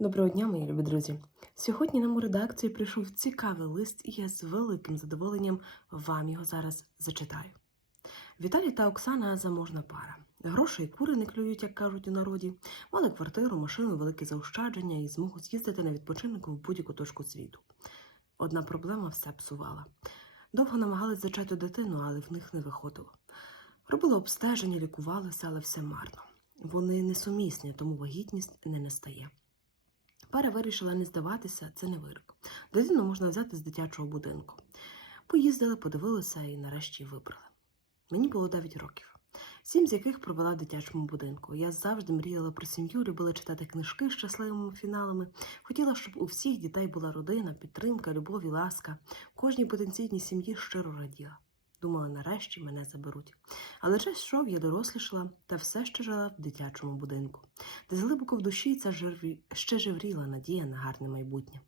Доброго дня, мої любі друзі. Сьогодні нам у редакцію прийшов цікавий лист, і я з великим задоволенням вам його зараз зачитаю. Віталій та Оксана заможна пара. Гроші і кури не клюють, як кажуть у народі. Мали квартиру, машину, великі заощадження і змогу з'їздити на відпочинок в будь-яку точку світу. Одна проблема все псувала. Довго намагались зачати дитину, але в них не виходило. Робили обстеження, лікувалися, але все марно. Вони несумісні, тому вагітність не настає. Пара вирішила не здаватися, це не вирок. Дитину можна взяти з дитячого будинку. Поїздили, подивилися і нарешті вибрали. Мені було 9 років, сім з яких провела в дитячому будинку. Я завжди мріяла про сім'ю, любила читати книжки з щасливими фіналами. Хотіла, щоб у всіх дітей була родина, підтримка, любов і ласка. Кожній потенційній сім'ї щиро раділа. Думала, нарешті мене заберуть. Але час йшов, я дорослішала та все ще жила в дитячому будинку. Десь глибоко в душі ця жеврі... ще жевріла надія на гарне майбутнє.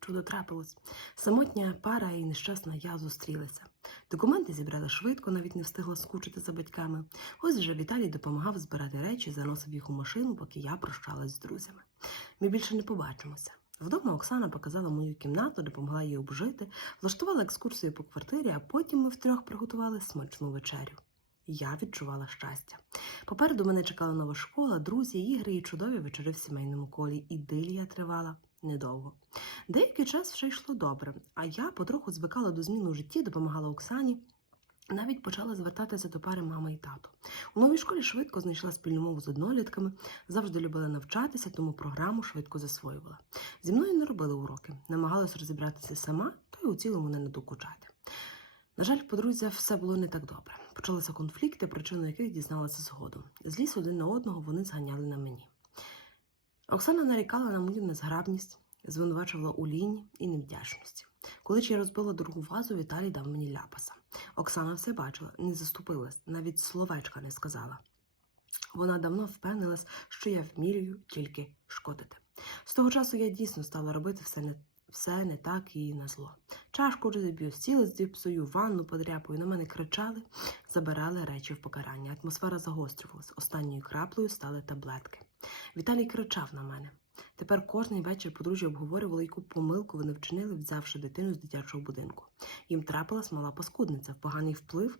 Чудо трапилось. Самотня пара і нещасна я зустрілися. Документи зібрали швидко, навіть не встигла скучити за батьками. Ось вже Віталій допомагав збирати речі, заносив їх у машину, поки я прощалась з друзями. Ми більше не побачимося. Вдома Оксана показала мою кімнату, допомогла їй обжити, влаштувала екскурсію по квартирі, а потім ми втрьох приготували смачну вечерю. Я відчувала щастя. Попереду мене чекала нова школа, друзі, ігри і чудові вечори в сімейному колі. Ідилія тривала недовго. Деякий час все йшло добре, а я потроху звикала до змін у житті, допомагала Оксані. Навіть почала звертатися до пари мама і тато. У новій школі швидко знайшла спільну мову з однолітками, завжди любила навчатися, тому програму швидко засвоювала. Зі мною не робили уроки, намагалась розібратися сама, то й у цілому не надокучати. На жаль, подружжя все було не так добре. Почалися конфлікти, причину яких дізналася згодом. Зліз один на одного вони зганяли на мені. Оксана нарікала на мою незграбність, звинувачувала у лінь і невдячності. Коли ж я розбила другу вазу, Віталій дав мені ляпаса. Оксана все бачила, не заступилась, навіть словечка не сказала. Вона давно впевнилась, що я вмірюю тільки шкодити. З того часу я дійсно стала робити все не, все не так і на зло. Чашку розіб'ю, стіл здіпсую, ванну подряпую, на мене кричали, забирали речі в покарання. Атмосфера загострювалась. Останньою краплею стали таблетки. Віталій кричав на мене. Тепер кожний вечір подружжя обговорювало, яку помилку вони вчинили, взявши дитину з дитячого будинку. Їм трапилась мала паскудниця, поганий вплив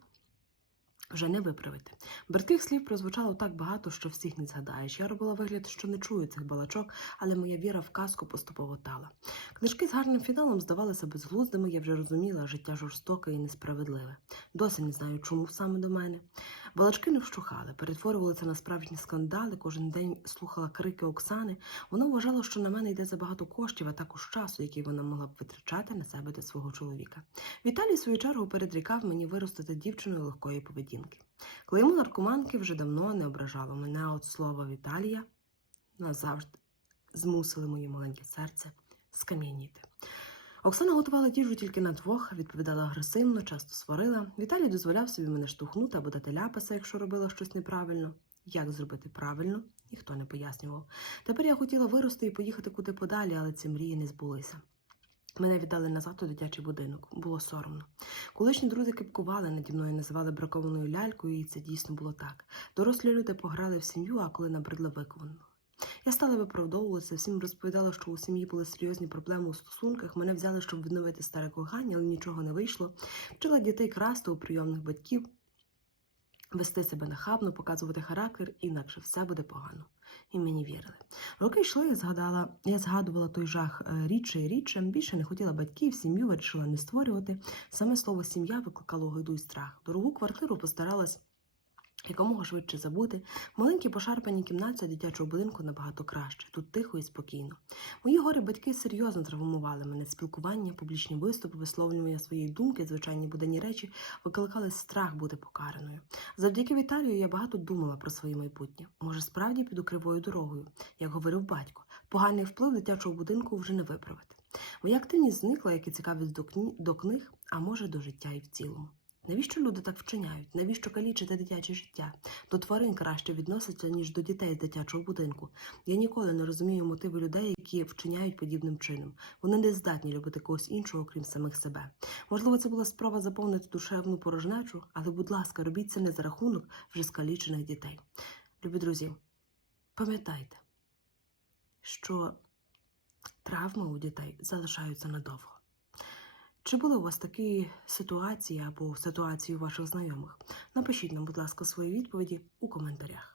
вже не виправити. Бридких слів прозвучало так багато, що всіх не згадаєш. Я робила вигляд, що не чую цих балачок, але моя віра в казку поступово тала. Книжки з гарним фіналом здавалися безглуздими, я вже розуміла, життя жорстоке і несправедливе. Досі не знаю, чому саме до мене. Балачки не вщухали, перетворювалися на справжні скандали. Кожен день слухала крики Оксани. Вона вважала, що на мене йде забагато коштів, а також часу, який вона могла б витрачати на себе та свого чоловіка. Віталій, в свою чергу, передрікав мені виростити дівчиною легкої поведінки. Клеймо наркоманки вже давно не ображало мене, от слово Віталія назавжди змусили моє маленьке серце скам'яніти. Оксана готувала їжу тільки на двох, відповідала агресивно, часто сварила. Віталій дозволяв собі мене штовхнути або дати ляпаса, якщо робила щось неправильно. Як зробити правильно, ніхто не пояснював. Тепер я хотіла вирости і поїхати куди подалі, але ці мрії не збулися. Мене віддали назад у дитячий будинок. Було соромно. Колишні друзі кипкували наді мною, називали бракованою лялькою, і це дійсно було так. Дорослі люди пограли в сім'ю, а коли набридла виконано. Я стала виправдовуватися, всім розповідала, що у сім'ї були серйозні проблеми у стосунках. Мене взяли, щоб відновити старе кохання, але нічого не вийшло. Вчила дітей красти у прийомних батьків, вести себе нахабно, показувати характер, інакше все буде погано. І мені вірили. Роки йшли, я згадала, я згадувала той жах е, рідше і рідше. Більше не хотіла батьків, сім'ю вирішила не створювати. Саме слово сім'я викликало гойду й страх. Дорогу квартиру постаралась якомога швидше забути. Маленькі пошарпані кімнаті дитячого будинку набагато краще. Тут тихо і спокійно. Мої горі батьки серйозно травмували мене. Спілкування, публічні виступи, висловлювання своєї думки, звичайні буденні речі викликали страх бути покараною. Завдяки Віталію я багато думала про своє майбутнє. Може, справді піду кривою дорогою, як говорив батько. Поганий вплив дитячого будинку вже не виправити. Моя активність зникла, як і цікавість до книг, а може до життя і в цілому. Навіщо люди так вчиняють? Навіщо калічити дитяче життя? До тварин краще відносяться, ніж до дітей з дитячого будинку. Я ніколи не розумію мотиви людей, які вчиняють подібним чином. Вони не здатні любити когось іншого, крім самих себе. Можливо, це була спроба заповнити душевну порожнечу, але, будь ласка, робіть це не за рахунок вже скалічених дітей. Любі друзі, пам'ятайте, що травми у дітей залишаються надовго. Чи були у вас такі ситуації або ситуації ваших знайомих? Напишіть нам, будь ласка, свої відповіді у коментарях.